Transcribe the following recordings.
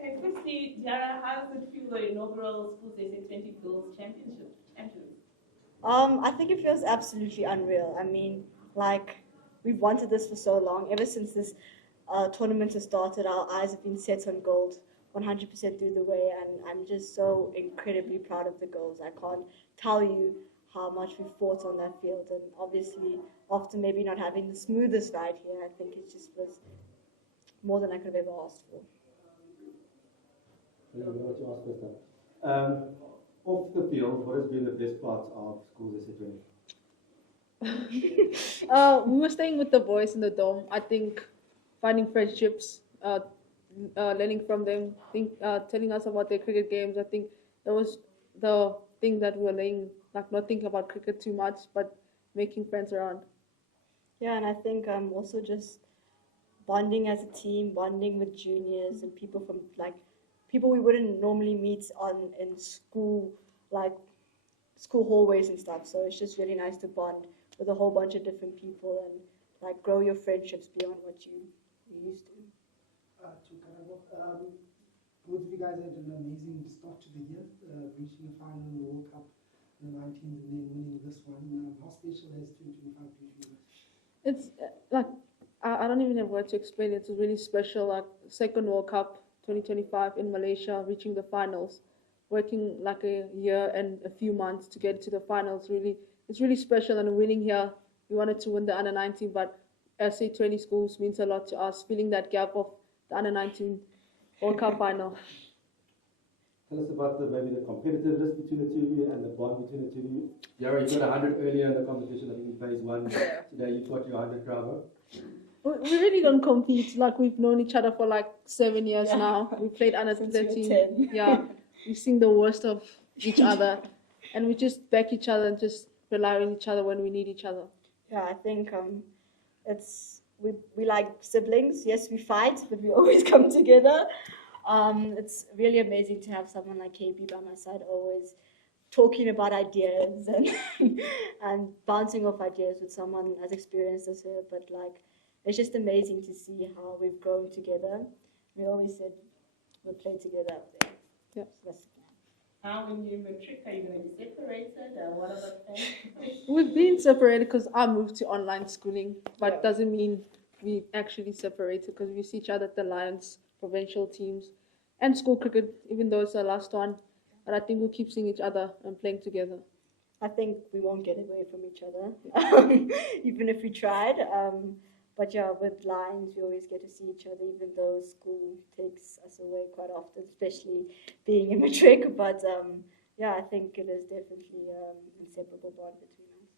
Okay, firstly, Diara, how does it feel the inaugural Schools SA20 Girls Championship? Champions? I think it feels absolutely unreal. I mean, like, we've wanted this for so long. Ever since this tournament has started, our eyes have been set on gold 100% through the way, and I'm just so incredibly proud of the girls. I can't tell you how much we fought on that field, and obviously, after maybe not having the smoothest ride here, I think it just was more than I could have ever asked for. I don't know what you asked first time. Off the field, what has been the best part of Schools SA20? We were staying with the boys in the dome. I think finding friendships, learning from them, telling us about their cricket games. I think that was the thing that we were laying, like not thinking about cricket too much, but making friends around. Yeah, and I think also just bonding as a team, bonding with juniors and people from like people we wouldn't normally meet on in school, like school hallways and stuff. So it's just really nice to bond with a whole bunch of different people and like grow your friendships beyond what you used to. To Karabo, both of you guys had an amazing start to the year, reaching the final in the World Cup in the 19th and then winning this one. How special has 2025 been for you guys? It's like I don't even have words to explain it. It's really special. Like second World Cup 2025 in Malaysia, reaching the finals, working like a year and a few months to get to the finals. Really, it's really special. And winning here, we wanted to win the under 19, but SA20 schools means a lot to us. Filling that gap of the under 19 World Cup final. Tell us about maybe the competitiveness between the two of you and the bond between the two of you. Yara, you got 100 earlier in the competition, I think in phase one. Today you've got your 100 Karabo. We really don't compete. Like we've known each other for like 7 years now. We played under Since we were 13. 10. Yeah, we've seen the worst of each other, and we just back each other and just rely on each other when we need each other. Yeah, I think it's we like siblings. Yes, we fight, but we always come together. It's really amazing to have someone like KB by my side, always talking about ideas and and bouncing off ideas with someone as experienced as her. But like, it's just amazing to see how we've grown together. We always said we'll play together up there. Yeah. So that's the plan. Now, when you're matric, are you going to be separated? What are the plans? We've been separated because I moved to online schooling, but Yeah. doesn't mean we actually separated because we see each other at the Lions provincial teams and school cricket, even though it's the last one. But I think we'll keep seeing each other and playing together. I think we won't get away from each other, even if we tried. But yeah, with Lions, we always get to see each other, even though school takes us away quite often, especially being in matric. But yeah, I think it is definitely inseparable bond between us.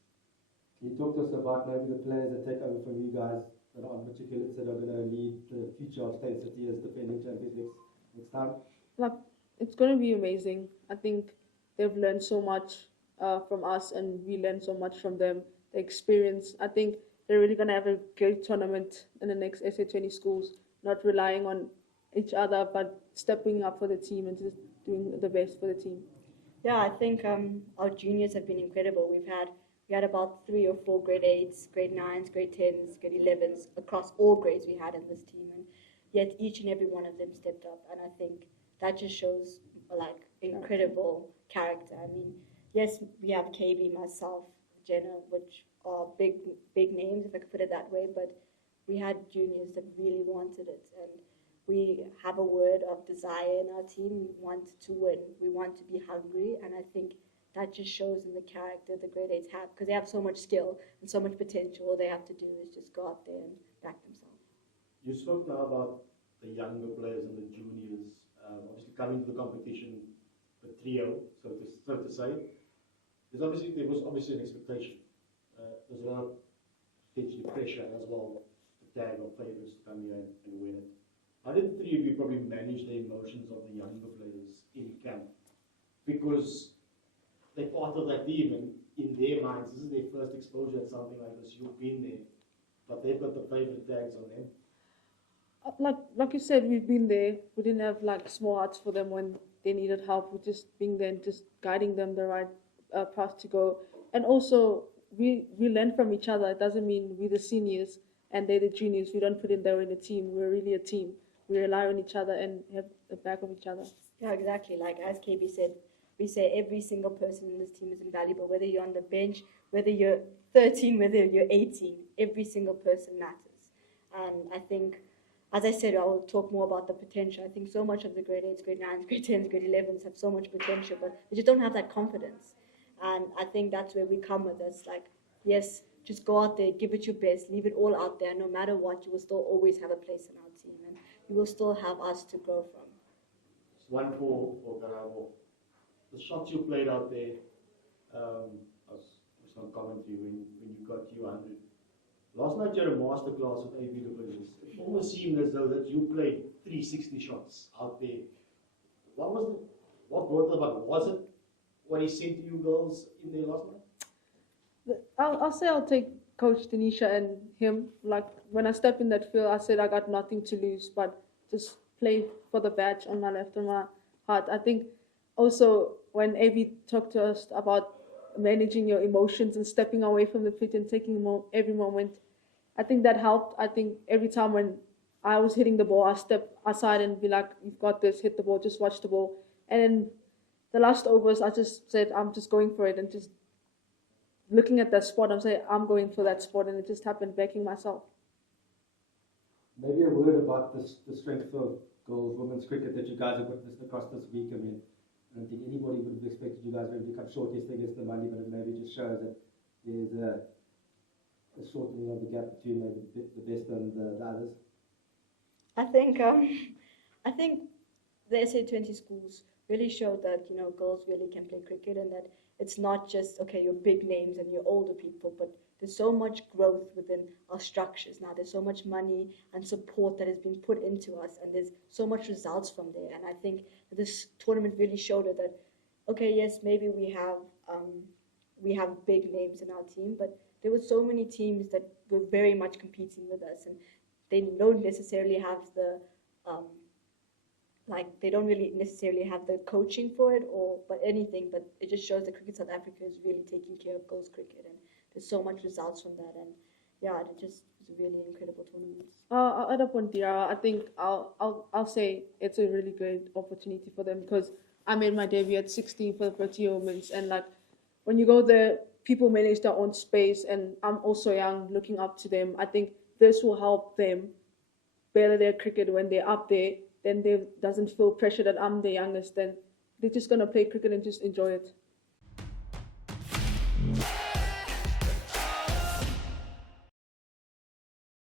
Can you talk to us about maybe the players that take over from you guys that are matriculates that are going to lead the future of Steyn City as defending champions next time? Like, it's going to be amazing. I think they've learned so much from us, and we learned so much from them. The experience. I think they're really going to have a great tournament in the next SA20 schools, not relying on each other, but stepping up for the team and just doing the best for the team. Yeah, I think our juniors have been incredible. We had about 3 or 4 grade 8s, grade 9s, grade 10s, grade 11s across all grades we had in this team, and yet each and every one of them stepped up, and I think that just shows like incredible character. I mean, yes, we have KB, myself, Jenna, which are big names, if I could put it that way, but we had juniors that really wanted it, and we have a word of desire in our team. We want to win. We want to be hungry, and I think that just shows in the character the grade 8s have, because they have so much skill and so much potential. All they have to do is just go out there and back themselves. You spoke now about the younger players and the juniors, obviously coming to the competition, the trio, so to say. There was obviously an expectation. There's a lot of potentially pressure as well, the tag of favourites to come here and win it. How did the three of you probably manage the emotions of the younger players in camp? Because they're part of that team, and in their minds, this is their first exposure at something like this. You've been there, but they've got the favourite tags on them. Like you said, we've been there. We didn't have like small hearts for them when they needed help. We're just being there and just guiding them the right path to go. And also, we learn from each other. It doesn't mean we're the seniors and they're the juniors. We don't put in there in a team. We're really a team. we rely on each other and have the back of each other. Yeah, exactly. Like as KB said, we say every single person in this team is invaluable, whether you're on the bench, whether you're 13, whether you're 18, every single person matters. And I think, as I said, I will talk more about the potential. I think so much of the grade 8s, grade 9s, grade 10s, grade 11s have so much potential, but they just don't have that confidence. And I think that's where we come with this. Like, yes, just go out there, give it your best, leave it all out there. No matter what, you will still always have a place in our team, and you will still have us to grow from. It's one for Karabo. The shots you played out there, was some commentary when you got to 100. Last night you had a masterclass with AB Divisions. It almost seemed as though that you played 360 shots out there. What brought it about? Was it what he said to you girls in there last night? I'll say I'll take Coach Denisha and him. Like when I stepped in that field, I said I got nothing to lose, but just play for the badge on my left and my heart. I think also when AB talked to us about managing your emotions and stepping away from the pitch and taking every moment, I think that helped. I think every time when I was hitting the ball, I step aside and be like, "You've got this, hit the ball, just watch the ball." And then the last overs, I just said, "I'm just going for it," and just looking at that spot, I'm saying, "I'm going for that spot," and it just happened, backing myself. Maybe a word about the strength of girls, women's cricket that you guys have witnessed across this week. I mean, I don't think anybody would have expected you guys maybe to come short yesterday against the Monday, but it maybe just shows that there's a shortening of the gap between maybe the best and the others. I think the SA20 schools really showed that, you know, girls really can play cricket, and that it's not just, okay, your big names and your older people, but there's so much growth within our structures now. There's so much money and support that has been put into us, and there's so much results from there. And I think this tournament really showed it that, okay, yes, maybe we have big names in our team, but there were so many teams that were very much competing with us, and they don't necessarily have the they don't really necessarily have the coaching for it but it just shows that Cricket South Africa is really taking care of girls cricket, and there's so much results from that, and yeah, it just was a really incredible tournament. I'll add up on Diara. I think I'll say it's a really great opportunity for them, because I made my debut at 16 for the Protea Women's, and like when you go there, people manage their own space, and I'm also young, looking up to them. I think this will help them better their cricket when they're up there. Then they doesn't feel pressure that I'm the youngest. Then they're just gonna play cricket and just enjoy it.